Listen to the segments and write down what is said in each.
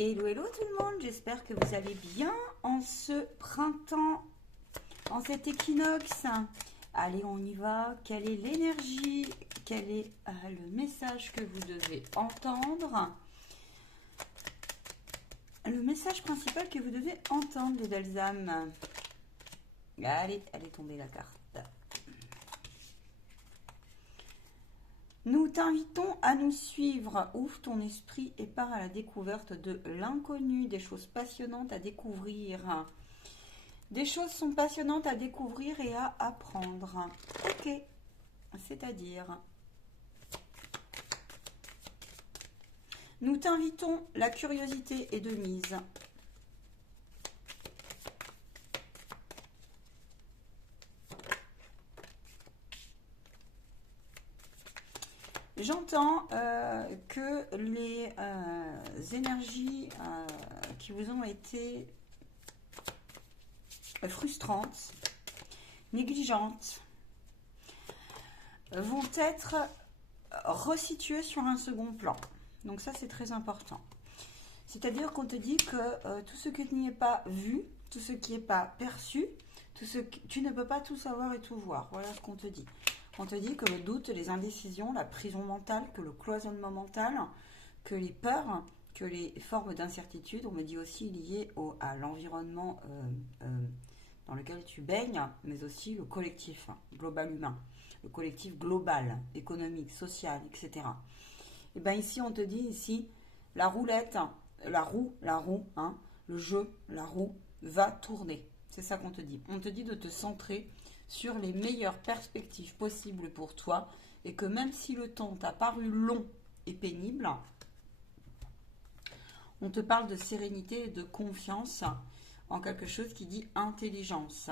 Hello, hello tout le monde, j'espère que vous allez bien en ce printemps, en cet équinoxe. Allez, on y va. Quelle est l'énergie? Quel est le message que vous devez entendre? Le message principal que vous devez entendre, les belles âmes. Allez, elle est tombée la carte. Nous t'invitons à nous suivre. Ouvre ton esprit et pars à la découverte de l'inconnu, des choses passionnantes à découvrir. Des choses sont passionnantes à découvrir et à apprendre. Ok, c'est-à-dire... Nous t'invitons, la curiosité est de mise. J'entends que les énergies qui vous ont été frustrantes, négligentes, vont être resituées sur un second plan. Donc ça, c'est très important. C'est-à-dire qu'on te dit que tout ce qui n'est pas vu, tout ce qui n'est pas perçu, tu ne peux pas tout savoir et tout voir. Voilà ce qu'on te dit. On te dit que le doute, les indécisions, la prison mentale, que le cloisonnement mental, que les peurs, que les formes d'incertitude, on me dit aussi liées à l'environnement dans lequel tu baignes, mais aussi le collectif global humain, le collectif global, économique, social, etc. Et bien ici, on te dit ici, la roulette, la roue, le jeu, la roue va tourner. C'est ça qu'on te dit. On te dit de te centrer sur les meilleures perspectives possibles pour toi et que même si le temps t'a paru long et pénible, on te parle de sérénité et de confiance en quelque chose qui dit intelligence.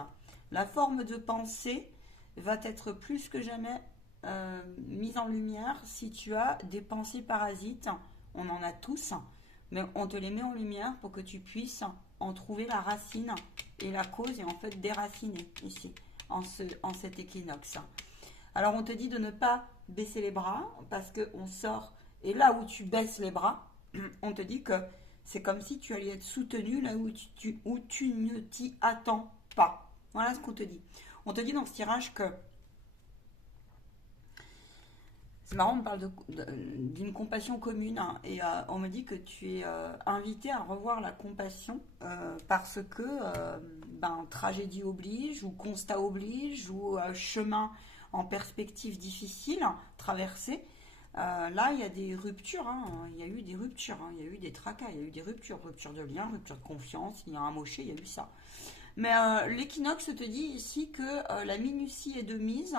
La forme de pensée va être plus que jamais mise en lumière si tu as des pensées parasites. On en a tous, mais on te les met en lumière pour que tu puisses en trouver la racine et la cause et en fait déraciner ici. En cet équinoxe. Alors on te dit de ne pas baisser les bras parce qu'on sort et là où tu baisses les bras, on te dit que c'est comme si tu allais être soutenu là où tu ne t'y attends pas. Voilà ce qu'on te dit. On te dit dans ce tirage que c'est marrant, on parle d'une compassion commune et on me dit que tu es invité à revoir la compassion parce que tragédie oblige ou constat oblige ou chemin en perspective difficile traversé. Là, il y a des ruptures, il y a eu des ruptures, il y a eu des tracas, il y a eu des ruptures de lien, rupture de confiance, il y a un moché, il y a eu ça. Mais l'équinoxe te dit ici que la minutie est de mise.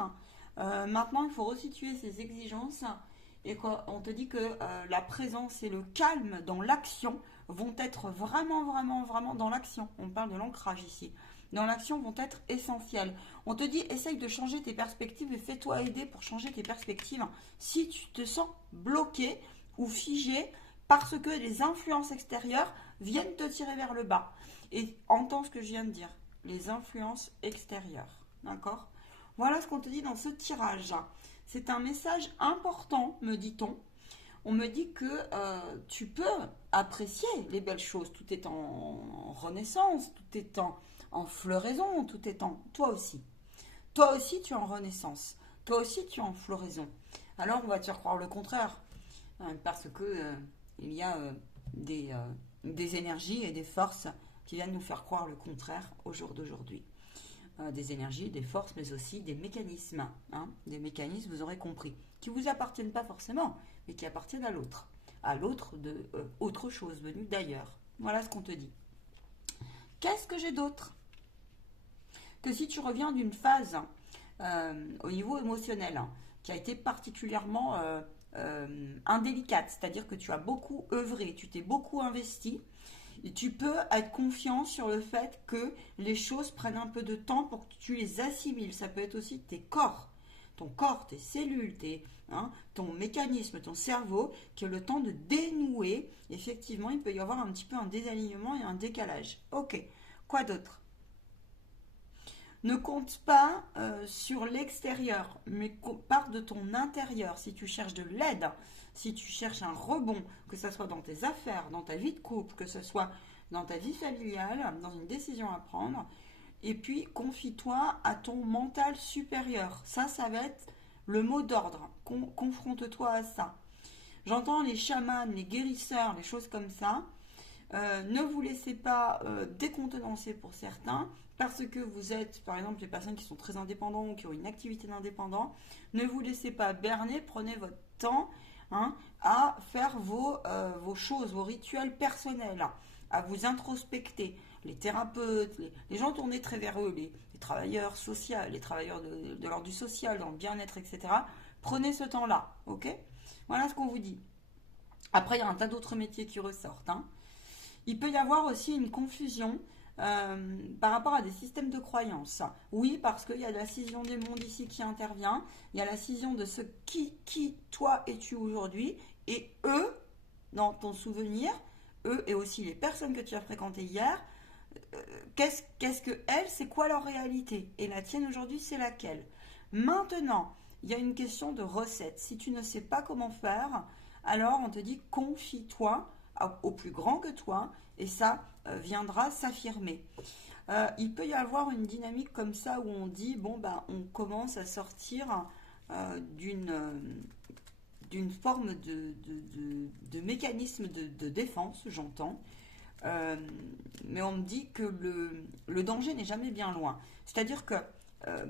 Maintenant, il faut resituer ces exigences et on te dit que la présence et le calme dans l'action vont être vraiment dans l'action. On parle de l'ancrage ici. Dans l'action vont être essentiels. On te dit, essaye de changer tes perspectives et fais-toi aider pour changer tes perspectives si tu te sens bloqué ou figé parce que les influences extérieures viennent te tirer vers le bas. Et entends ce que je viens de dire, les influences extérieures, d'accord ? Voilà ce qu'on te dit dans ce tirage. C'est un message important, me dit-on. On me dit que tu peux apprécier les belles choses. Tout est en renaissance, tout est en floraison, tout est en... Toi aussi. Toi aussi, tu es en renaissance. Toi aussi, tu es en floraison. Alors, on va te faire croire le contraire. Parce que il y a des énergies et des forces qui viennent nous faire croire le contraire au jour d'aujourd'hui. Des énergies, des forces, mais aussi des mécanismes. Des mécanismes, vous aurez compris, qui ne vous appartiennent pas forcément, mais qui appartiennent à l'autre de autre chose, venue d'ailleurs. Voilà ce qu'on te dit. Qu'est-ce que j'ai d'autre? Que si tu reviens d'une phase au niveau émotionnel, qui a été particulièrement indélicate, c'est-à-dire que tu as beaucoup œuvré, tu t'es beaucoup investi, et tu peux être confiant sur le fait que les choses prennent un peu de temps pour que tu les assimiles. Ça peut être aussi tes corps, ton corps, tes cellules, ton mécanisme, ton cerveau, qui a le temps de dénouer. Effectivement, il peut y avoir un petit peu un désalignement et un décalage. Ok, quoi d'autre? Ne compte pas sur l'extérieur, mais part de ton intérieur. Si tu cherches de l'aide, si tu cherches un rebond, que ce soit dans tes affaires, dans ta vie de couple, que ce soit dans ta vie familiale, dans une décision à prendre, et puis confie-toi à ton mental supérieur. Ça va être le mot d'ordre. Confronte-toi à ça. J'entends les chamans, les guérisseurs, les choses comme ça. Ne vous laissez pas décontenancer pour certains, parce que vous êtes, par exemple, les personnes qui sont très indépendantes ou qui ont une activité d'indépendant. Ne vous laissez pas berner, prenez votre temps, hein, à faire vos choses, vos rituels personnels, à vous introspecter. Les thérapeutes, les gens tournés très vers eux, les travailleurs sociaux, les travailleurs de l'ordre du social, dans le bien-être, etc. Prenez ce temps-là, ok? Voilà ce qu'on vous dit. Après, il y a un tas d'autres métiers qui ressortent, hein. Il peut y avoir aussi une confusion par rapport à des systèmes de croyances. Oui, parce qu'il y a la scission des mondes ici qui intervient, il y a la scission de ce qui toi es-tu aujourd'hui, et eux, dans ton souvenir, eux et aussi les personnes que tu as fréquentées hier, qu'est-ce que elles, c'est quoi leur réalité? Et la tienne aujourd'hui, c'est laquelle? Maintenant, il y a une question de recette. Si tu ne sais pas comment faire, alors on te dit confie-toi au plus grand que toi et ça viendra s'affirmer. Il peut y avoir une dynamique comme ça où on dit bon ben on commence à sortir d'une forme de mécanisme de défense, j'entends. Mais on me dit que le danger n'est jamais bien loin. C'est-à-dire que euh,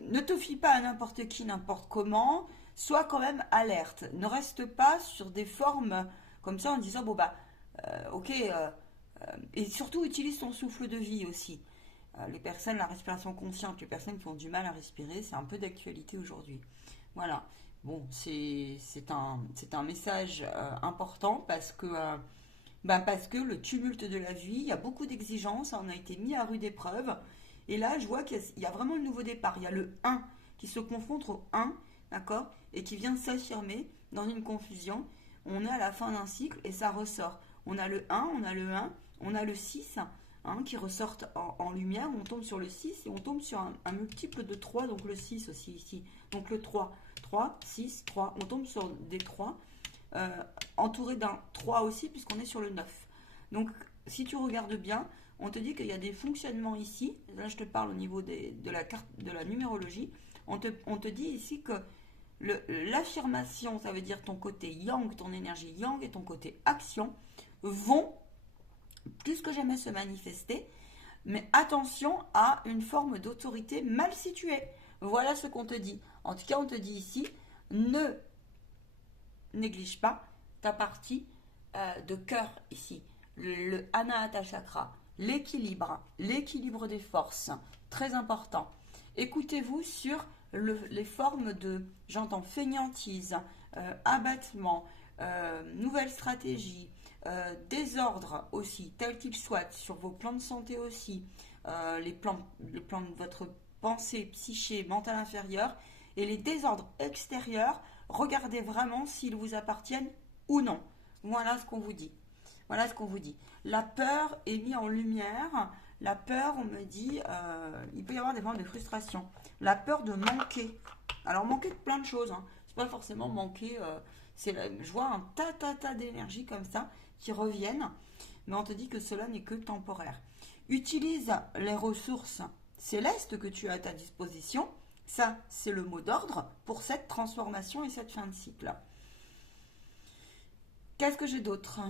ne te fie pas à n'importe qui, n'importe comment, sois quand même alerte. Ne reste pas sur des formes comme ça en disant bon bah ok, et surtout utilise ton souffle de vie aussi. Les personnes, la respiration consciente, les personnes qui ont du mal à respirer, c'est un peu d'actualité aujourd'hui. Voilà. Bon, c'est un message important parce que le tumulte de la vie, il y a beaucoup d'exigences, on a été mis à rude épreuve. Et là, je vois qu'il y a vraiment le nouveau départ. Il y a le un qui se confronte au un, d'accord, et qui vient s'affirmer dans une confusion. On est à la fin d'un cycle et ça ressort. On a le un, on a le un, on a le 6 hein, qui ressortent en lumière. On tombe sur le 6 et on tombe sur un multiple de 3, donc le 6 aussi ici. Donc le 3, 3, 6, 3. On tombe sur des 3, entouré d'un 3 aussi, puisqu'on est sur le 9. Donc si tu regardes bien, on te dit qu'il y a des fonctionnements ici. Là, je te parle au niveau de la carte de la numérologie. On te dit ici que l'affirmation, ça veut dire ton côté yang, ton énergie yang et ton côté action vont plus que jamais se manifester. Mais attention à une forme d'autorité mal située. Voilà ce qu'on te dit. En tout cas, on te dit ici, ne néglige pas ta partie de cœur ici. Le Anahata Chakra, l'équilibre des forces, très important. Écoutez-vous sur les formes de, j'entends fainéantise, abattement, nouvelle stratégie, désordre aussi, tel qu'il soit, sur vos plans de santé aussi, les plans de votre pensée, psyché, mental inférieur, et les désordres extérieurs, regardez vraiment s'ils vous appartiennent ou non. Voilà ce qu'on vous dit. Voilà ce qu'on vous dit. La peur est mise en lumière. La peur, on me dit, il peut y avoir des formes de frustration. La peur de manquer. Alors, manquer de plein de choses. Hein. C'est pas forcément manquer. Je vois un tas d'énergie comme ça qui reviennent. Mais on te dit que cela n'est que temporaire. Utilise les ressources célestes que tu as à ta disposition. Ça, c'est le mot d'ordre pour cette transformation et cette fin de cycle. Qu'est-ce que j'ai d'autre ?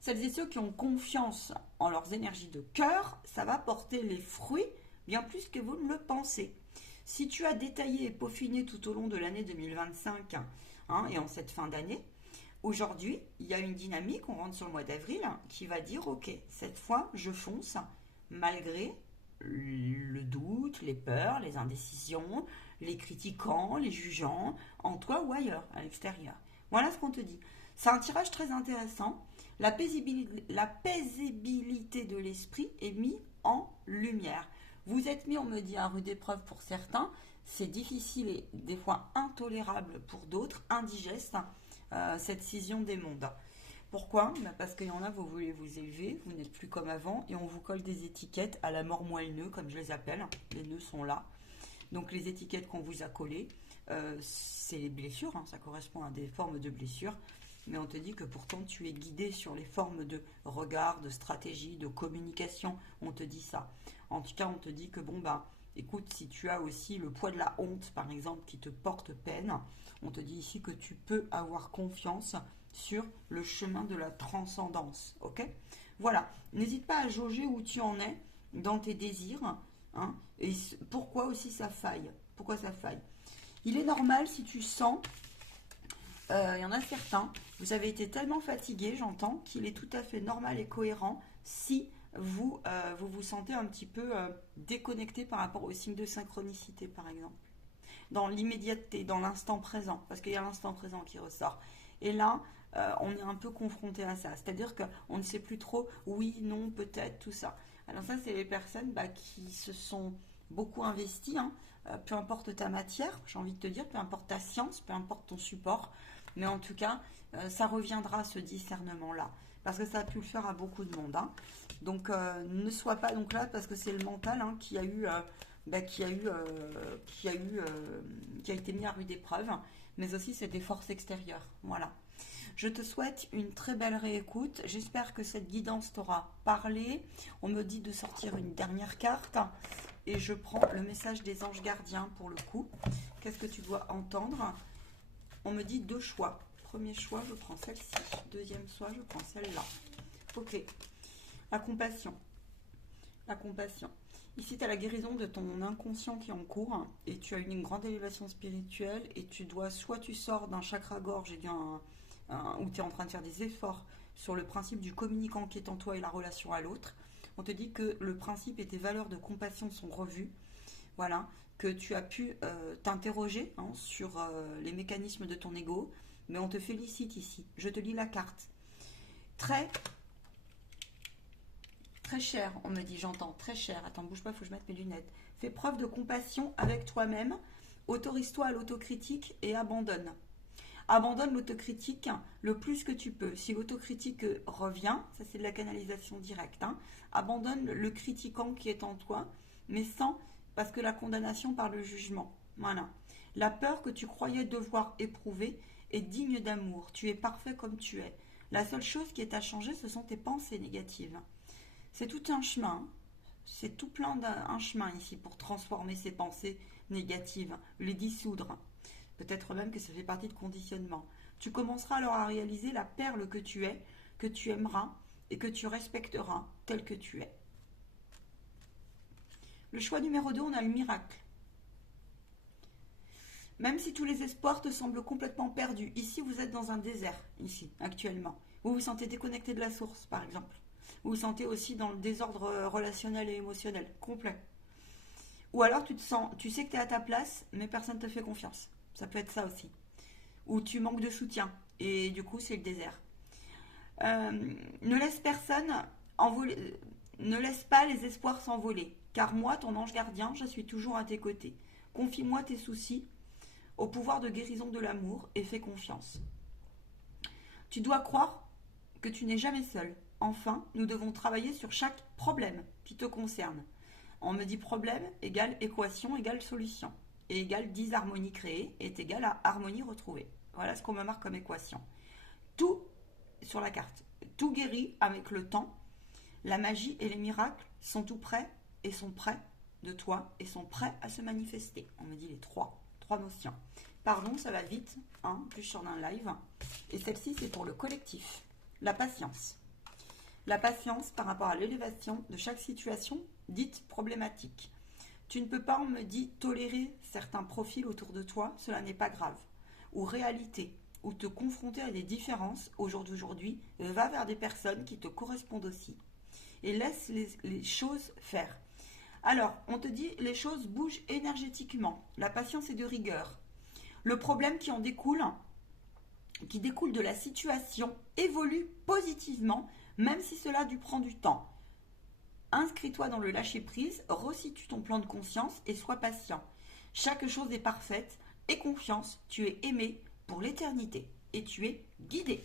Celles et ceux qui ont confiance en leurs énergies de cœur, ça va porter les fruits bien plus que vous ne le pensez. Si tu as détaillé et peaufiné tout au long de l'année 2025 hein, et en cette fin d'année, aujourd'hui, il y a une dynamique, on rentre sur le mois d'avril, qui va dire, ok, cette fois, je fonce, malgré le doute, les peurs, les indécisions, les critiquants, les jugeants, en toi ou ailleurs, à l'extérieur. Voilà ce qu'on te dit. C'est un tirage très intéressant. La paisibilité de l'esprit est mise en lumière. Vous êtes mis, on me dit, à rude épreuve pour certains. C'est difficile et des fois intolérable pour d'autres, indigeste, cette scission des mondes. Pourquoi ? Parce qu'il y en a, vous voulez vous élever, vous n'êtes plus comme avant et on vous colle des étiquettes à la mort moelle-nœud, comme je les appelle. Les nœuds sont là. Donc les étiquettes qu'on vous a collées, c'est les blessures, hein, ça correspond à des formes de blessures. Mais on te dit que pourtant tu es guidé sur les formes de regard, de stratégie, de communication. On te dit ça. En tout cas, on te dit que bon, bah, écoute, si tu as aussi le poids de la honte, par exemple, qui te porte peine, on te dit ici que tu peux avoir confiance sur le chemin de la transcendance. Ok? Voilà. N'hésite pas à jauger où tu en es dans tes désirs. Hein, et pourquoi aussi ça faille? Pourquoi ça faille? Il est normal si tu sens. Il y en a certains, vous avez été tellement fatigué, j'entends, qu'il est tout à fait normal et cohérent si vous vous sentez un petit peu déconnecté par rapport au signe de synchronicité, par exemple. Dans l'immédiateté, dans l'instant présent, parce qu'il y a l'instant présent qui ressort. Et là, on est un peu confronté à ça. C'est-à-dire qu'on ne sait plus trop oui, non, peut-être, tout ça. Alors ça, c'est les personnes qui se sont beaucoup investies, hein, peu importe ta matière, j'ai envie de te dire, peu importe ta science, peu importe ton support, mais en tout cas, ça reviendra ce discernement-là, parce que ça a pu le faire à beaucoup de monde. Hein. Donc, ne sois pas donc là, parce que c'est le mental hein, qui a été mis à rude épreuve, mais aussi c'est des forces extérieures. Voilà. Je te souhaite une très belle réécoute. J'espère que cette guidance t'aura parlé. On me dit de sortir une dernière carte. Et je prends le message des anges gardiens pour le coup. Qu'est-ce que tu dois entendre? On me dit 2 choix. Premier choix, je prends celle-ci. Deuxième choix, je prends celle-là. Ok. La compassion. La compassion. Ici, tu as la guérison de ton inconscient qui est en cours. Et tu as une grande élévation spirituelle. Et soit tu sors d'un chakra-gorge et où tu es en train de faire des efforts sur le principe du communicant qui est en toi et la relation à l'autre. On te dit que le principe et tes valeurs de compassion sont revus. Voilà, que tu as pu t'interroger hein, sur les mécanismes de ton ego. Mais on te félicite ici. Je te lis la carte. Très, très cher, on me dit, j'entends. Très cher. Attends, bouge pas, il faut que je mette mes lunettes. Fais preuve de compassion avec toi-même. Autorise-toi à l'autocritique et abandonne. Abandonne l'autocritique le plus que tu peux. Si l'autocritique revient, ça c'est de la canalisation directe, hein, abandonne le critiquant qui est en toi, mais parce que la condamnation par le jugement. Voilà. La peur que tu croyais devoir éprouver est digne d'amour. Tu es parfait comme tu es. La seule chose qui est à changer, ce sont tes pensées négatives. C'est tout un chemin. C'est tout plein d'un chemin ici pour transformer ces pensées négatives, les dissoudre. Peut-être même que ça fait partie de conditionnement. Tu commenceras alors à réaliser la perle que tu es, que tu aimeras et que tu respecteras tel que tu es. Le choix numéro 2, on a le miracle. Même si tous les espoirs te semblent complètement perdus, ici vous êtes dans un désert, ici, actuellement. Vous vous sentez déconnecté de la source, par exemple. Vous vous sentez aussi dans le désordre relationnel et émotionnel, complet. Ou alors tu sais que tu es à ta place, mais personne ne te fait confiance. Ça peut être ça aussi. Ou tu manques de soutien. Et du coup, c'est le désert. Ne laisse pas les espoirs s'envoler. Car moi, ton ange gardien, je suis toujours à tes côtés. Confie-moi tes soucis au pouvoir de guérison de l'amour et fais confiance. Tu dois croire que tu n'es jamais seul. Enfin, nous devons travailler sur chaque problème qui te concerne. On me dit problème égale équation égale solution. Et égale disharmonie créée est égale à harmonie retrouvée. Voilà ce qu'on me marque comme équation. Tout sur la carte. Tout guérit avec le temps. La magie et les miracles sont tout prêts et sont prêts de toi et sont prêts à se manifester. On me dit les trois notions. Pardon, ça va vite, hein, plus je suis en un live. Et celle-ci, c'est pour le collectif. La patience. La patience par rapport à l'élévation de chaque situation dite problématique. Tu ne peux pas, on me dit, tolérer certains profils autour de toi, cela n'est pas grave. Ou réalité, ou te confronter à des différences au jour d'aujourd'hui, va vers des personnes qui te correspondent aussi. Et laisse les choses faire. Alors, on te dit, les choses bougent énergétiquement. La patience est de rigueur. Le problème qui découle de la situation, évolue positivement, même si cela prend du temps. Inscris-toi dans le lâcher-prise, resitue ton plan de conscience et sois patient. Chaque chose est parfaite, aie confiance, tu es aimé pour l'éternité et tu es guidé.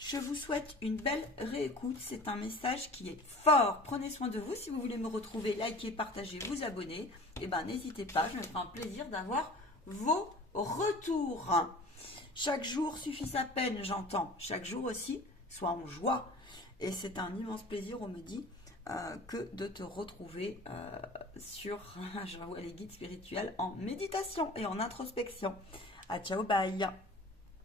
Je vous souhaite une belle réécoute. C'est un message qui est fort. Prenez soin de vous. Si vous voulez me retrouver, likez, partagez, vous abonner. Et ben n'hésitez pas, je me ferai un plaisir d'avoir vos retours. Chaque jour suffit sa peine, j'entends. Chaque jour aussi, soit en joie. Et c'est un immense plaisir, on me dit, que de te retrouver sur j'envoie les guides spirituels en méditation et en introspection. À ciao, bye.